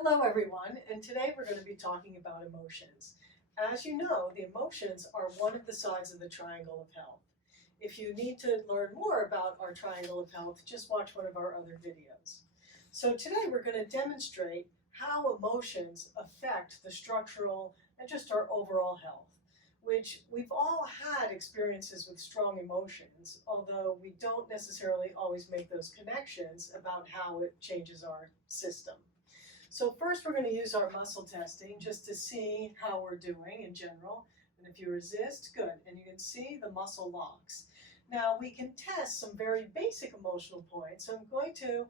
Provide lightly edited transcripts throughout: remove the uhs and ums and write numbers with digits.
Hello, everyone, and today we're going to be talking about emotions. As you know, the emotions are one of the sides of the triangle of health. If you need to learn more about our triangle of health, just watch one of our other videos. So today we're going to demonstrate how emotions affect the structural and just our overall health, which we've all had experiences with strong emotions, although we don't necessarily always make those connections about how it changes our system. So first we're going to use our muscle testing just to see how we're doing in general. And if you resist, good. And you can see the muscle locks. Now we can test some very basic emotional points. So I'm going to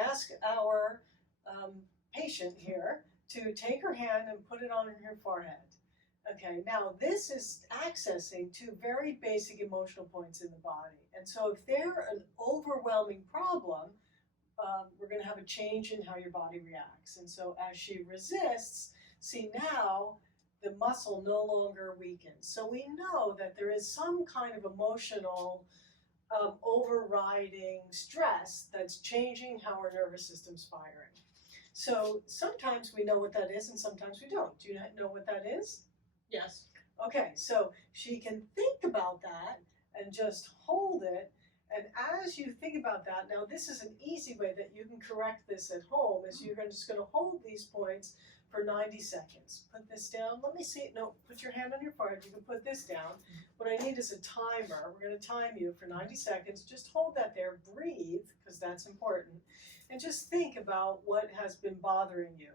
ask our patient here to take her hand and put it on her forehead. Okay, now this is accessing two very basic emotional points in the body. And so if they're an overwhelming problem, we're going to have a change in how your body reacts. And so as she resists, see now the muscle no longer weakens. So we know that there is some kind of emotional overriding stress that's changing how our nervous system's firing. So sometimes we know what that is and sometimes we don't. Do you know what that is? Yes. Okay, so she can think about that and just hold it. And as you think about that, now this is an easy way that you can correct this at home, is you're just going to hold these points for 90 seconds. Put this down. Let me see. No, put your hand on your forehead. You can put this down. What I need is a timer. We're going to time you for 90 seconds. Just hold that there. Breathe, because that's important. And just think about what has been bothering you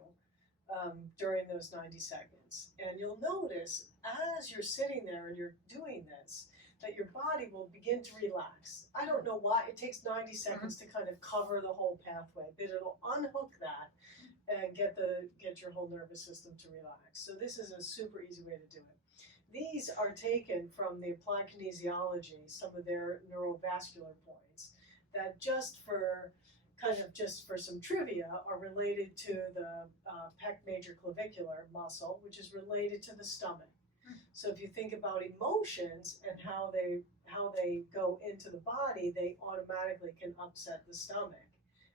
during those 90 seconds. And you'll notice as you're sitting there and you're doing this, that your body will begin to relax. I don't know why. It takes 90 seconds to kind of cover the whole pathway, but it'll unhook that and get your whole nervous system to relax. So this is a super easy way to do it. These are taken from the applied kinesiology, some of their neurovascular points, that just for some trivia are related to the pec major clavicular muscle, which is related to the stomach. So if you think about emotions and how they go into the body, they automatically can upset the stomach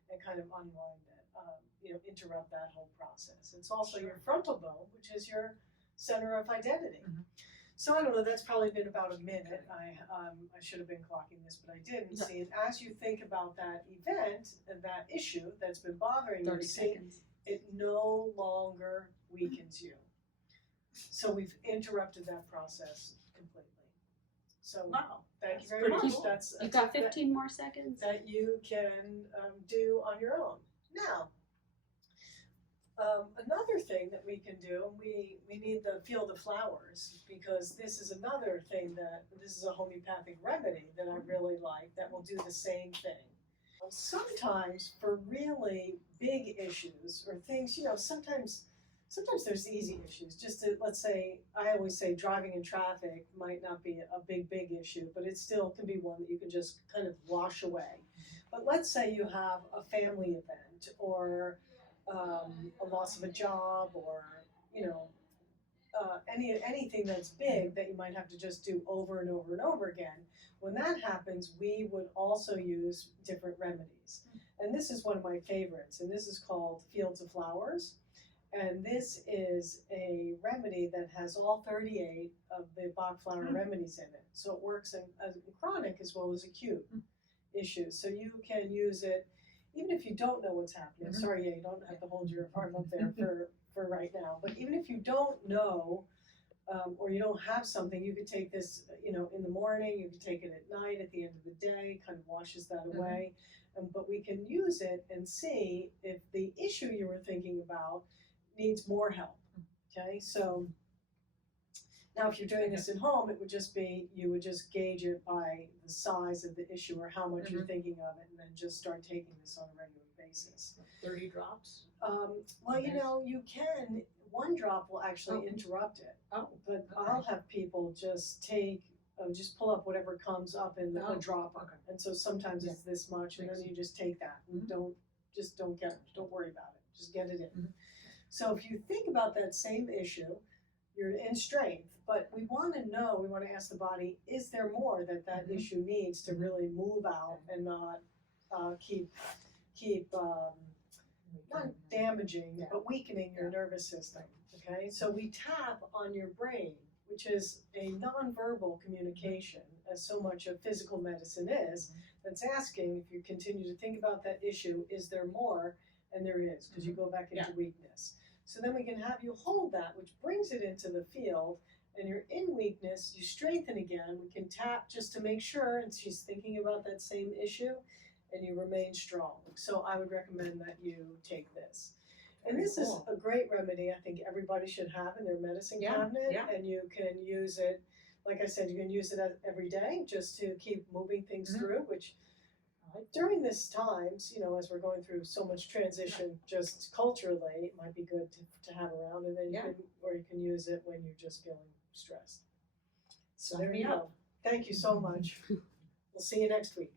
and kind of unwind it, interrupt that whole process. It's also your frontal bone, which is your center of identity. So I don't know, that's probably been about a minute. I should have been clocking this, but I didn't. See, and as you think about that event and that issue that's been bothering you, 30 seconds. it no longer weakens you. So we've interrupted that process completely. So Wow, thank you that's very much. pretty cool. That's You've got 15 more seconds. that you can do on your own. Now, another thing that we can do, we need the field of flowers, because this is another thing this is a homeopathic remedy that I really like that will do the same thing. Sometimes for really big issues or things, sometimes there's easy issues. Let's say, I always say driving in traffic might not be a big issue, but it still can be one that you can just kind of wash away. But let's say you have a family event or a loss of a job, or anything that's big that you might have to just do over and over and over again. When that happens, we would also use different remedies. And this is one of my favorites, and this is called Fields of Flowers. And this is a remedy that has all 38 of the Bach flower remedies in it. So it works in chronic as well as acute issues. So you can use it even if you don't know what's happening. Sorry, you don't have to hold your arm up there for right now. But even if you don't know, or you don't have something, you could take this, in the morning, you could take it at night, at the end of the day, kind of washes that away. But we can use it and see if the issue you were thinking about needs more help. Okay, so now if you're doing this at home, it would just be, you would just gauge it by the size of the issue or how much you're thinking of it, and then just start taking this on a regular basis. 30 drops? Well, you can, one drop will actually interrupt it. Oh. But I'll have people just just pull up whatever comes up in a dropper. Okay. And so sometimes it's this much, and then you just take that and don't worry about it. Just get it in. So if you think about that same issue, you're in strength, but we want to ask the body, is there more that issue needs to really move out and not keep not damaging, Yeah. but weakening your nervous system, okay? So we tap on your brain, which is a nonverbal communication, as so much of physical medicine is, that's asking, if you continue to think about that issue, is there more? And there is, because you go back into weakness. So then we can have you hold that, which brings it into the field, and you're in weakness, you strengthen again, we can tap just to make sure, and she's thinking about that same issue, and you remain strong. So I would recommend that you take this. And this is a great remedy I think everybody should have in their medicine cabinet, and you can use it, like I said, you can use it every day just to keep moving things through, which during this times, you know, as we're going through so much transition just culturally, it might be good to have around, and then you can use it when you're just feeling stressed. So there you go. Thank you so much. We'll see you next week.